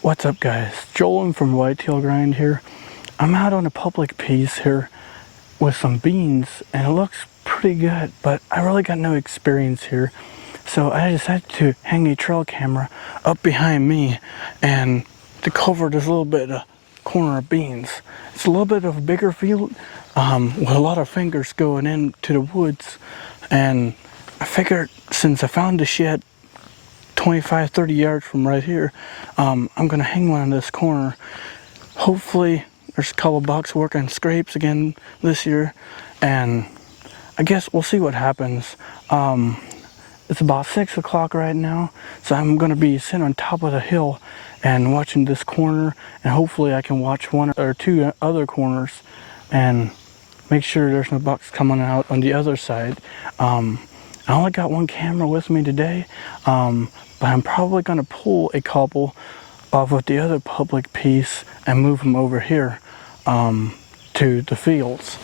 What's up, guys? Joel from Whitetail Grind here. I'm out on a public piece here with some beans and it looks pretty good, but I really got no experience here. So I decided to hang a trail camera up behind me and to cover this little bit of corner of beans. It's a little bit of a bigger field with a lot of fingers going into the woods, and I figured since I found the shed 25-30 yards from right here, I'm gonna hang one in this corner. Hopefully there's a couple bucks working scrapes again this year, and I guess we'll see what happens. It's about 6 o'clock right now, so I'm gonna be sitting on top of the hill and watching this corner, and hopefully I can watch one or two other corners and make sure there's no bucks coming out on the other side. I only got one camera with me today, but I'm probably going to pull a couple off of the other public piece and move them over here to the fields.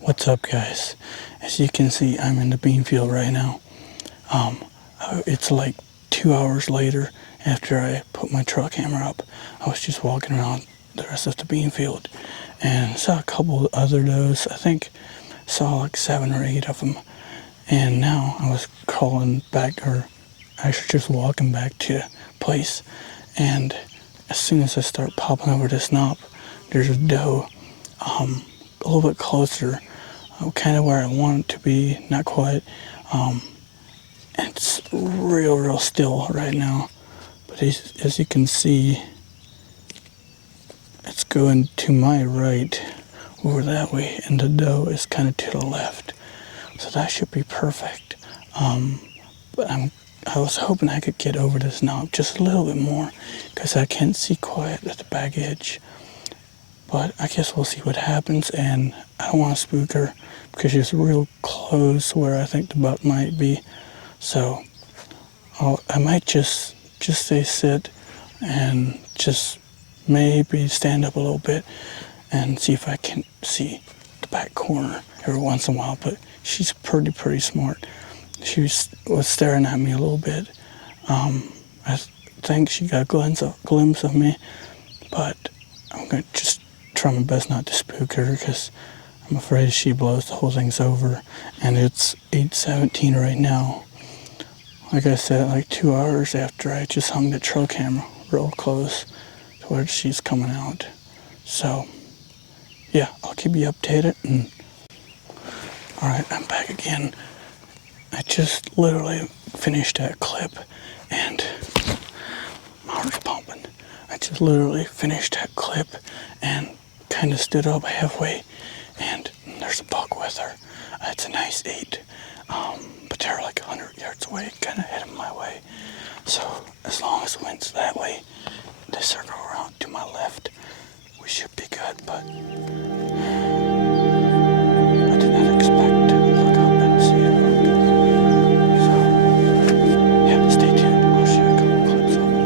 What's up, guys? As you can see, I'm in the bean field right now. It's like 2 hours later after I put my trail camera up. I was just walking around the rest of the bean field and saw a couple other does. I think saw like 7 or 8 of them. And now I was crawling back, or actually just walking back to the place, and as soon as I start popping over this knob, there's a doe a little bit closer, kind of where I want it to be, not quite. It's real still right now, but as you can see, it's going to my right over that way, and the doe is kind of to the left. So that should be perfect. But I was hoping I could get over this knob just a little bit more because I can't see quite at the back edge. But I guess we'll see what happens, and I don't want to spook her because she's real close where I think the buck might be. So I might just stay sit and just maybe stand up a little bit and see if I can see the back corner every once in a while. But she's pretty smart. She was staring at me a little bit. I think she got a glimpse of me, but I'm gonna just try my best not to spook her because I'm afraid she blows the whole thing's over. And it's 8:17 right now. Like I said, like 2 hours after I just hung the trail camera real close to where she's coming out. So yeah, I'll keep you updated. And alright, I'm back again. I just literally finished that clip and my heart's pumping. I just literally finished that clip and kind of stood up halfway, and there's a buck with her. It's a nice 8, but they're like 100 yards away, kind of heading my way. So as long as the wind's that way, they circle around to my left, we should be good. But I did not expect to look up and see it. So yeah, stay tuned. I'll share a couple clips of it.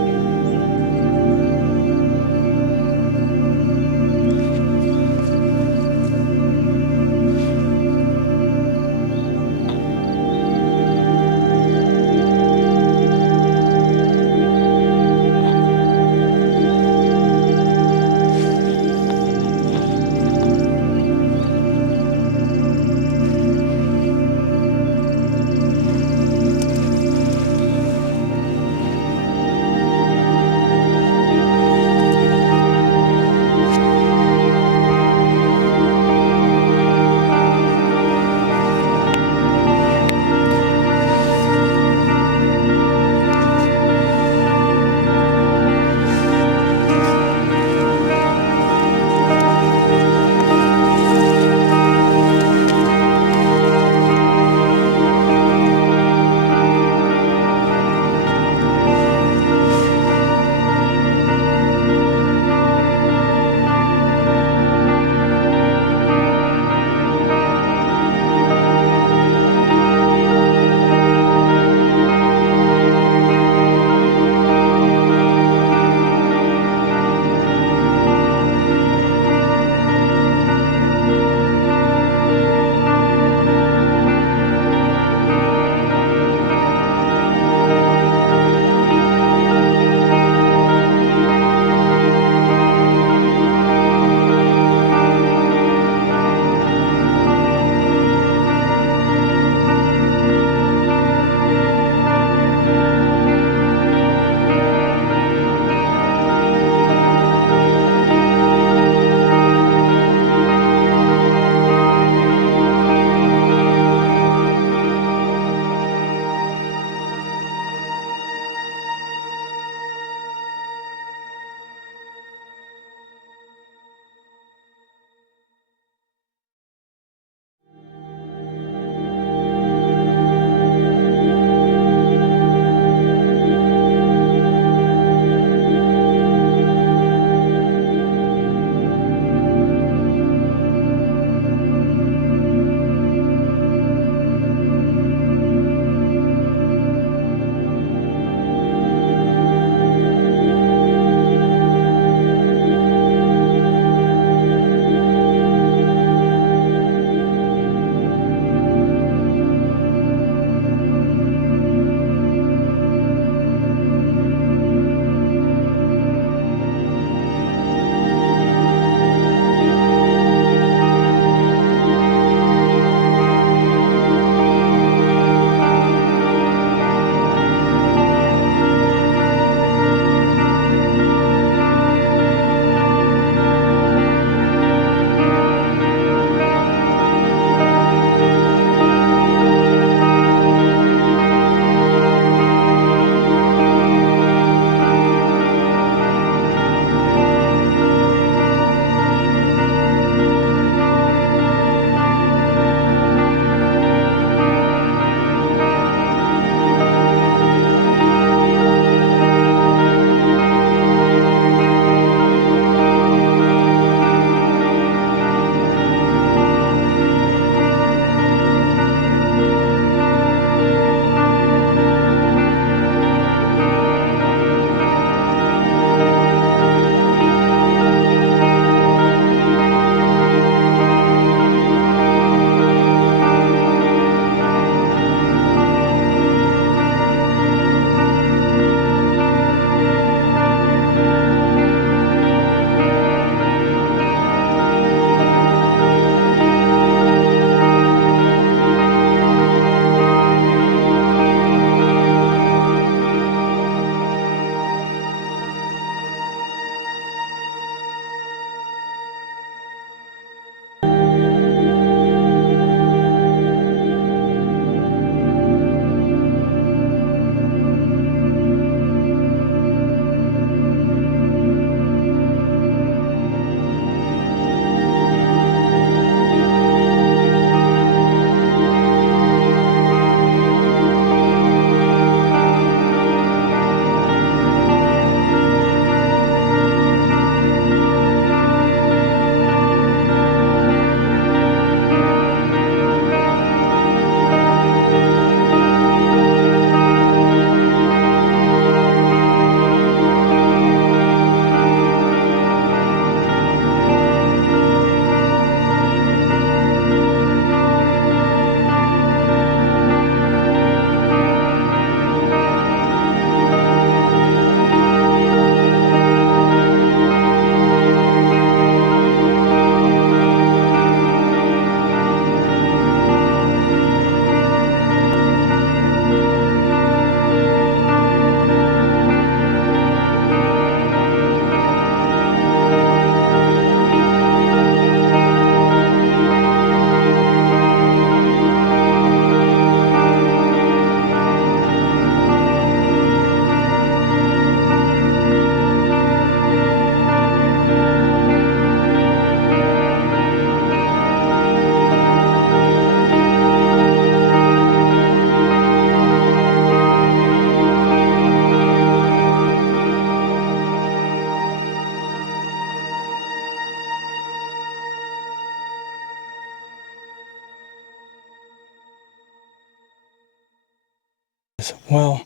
bucks. Well,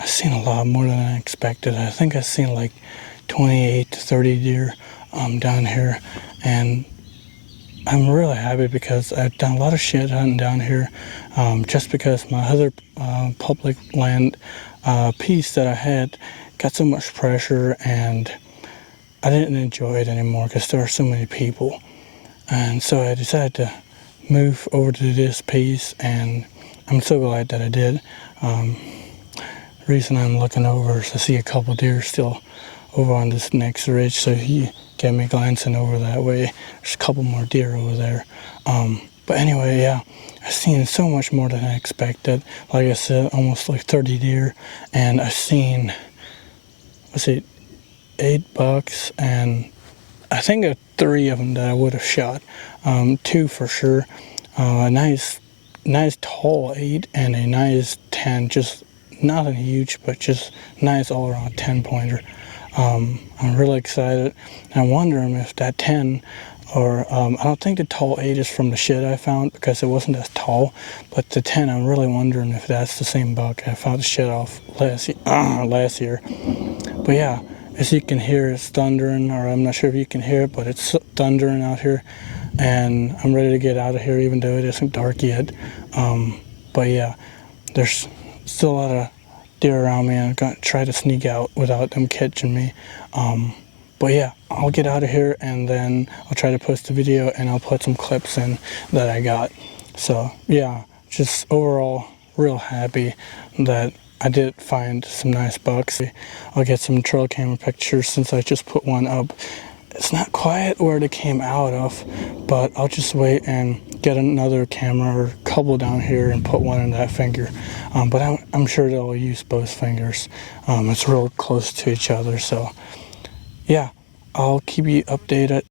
I've seen a lot more than I expected. I think I've seen like 28 to 30 deer down here, and I'm really happy because I've done a lot of shit hunting down here, just because my other public land piece that I had got so much pressure, and I didn't enjoy it anymore because there are so many people. And so I decided to move over to this piece, and I'm so glad that I did. The reason I'm looking over is to see a couple deer still over on this next ridge, so you get me glancing over that way. There's a couple more deer over there. But anyway, yeah, I've seen so much more than I expected. Like I said, almost like 30 deer, and I've seen, let's see, 8 bucks, and I think of 3 of them that I would have shot. 2 for sure. A nice tall 8 and a nice 10, just nothing huge, but just nice all around 10 pointer. I'm really excited. I'm wondering if that 10, or I don't think the tall 8 is from the shit I found because it wasn't as tall, but the 10, I'm really wondering if that's the same buck I found the shit off last year. But yeah, as you can hear, it's thundering, or I'm not sure if you can hear it, but it's thundering out here, and I'm ready to get out of here even though it isn't dark yet. But yeah, there's still a lot of deer around me, and I'm going to try to sneak out without them catching me. But yeah, I'll get out of here, and then I'll try to post a video, and I'll put some clips in that I got. So yeah, just overall real happy that I did find some nice bucks. I'll get some trail camera pictures since I just put one up. It's not quite where they came out of, but I'll just wait and get another camera or a couple down here and put one in that finger. But I'm sure they'll use both fingers. It's real close to each other, so yeah, I'll keep you updated.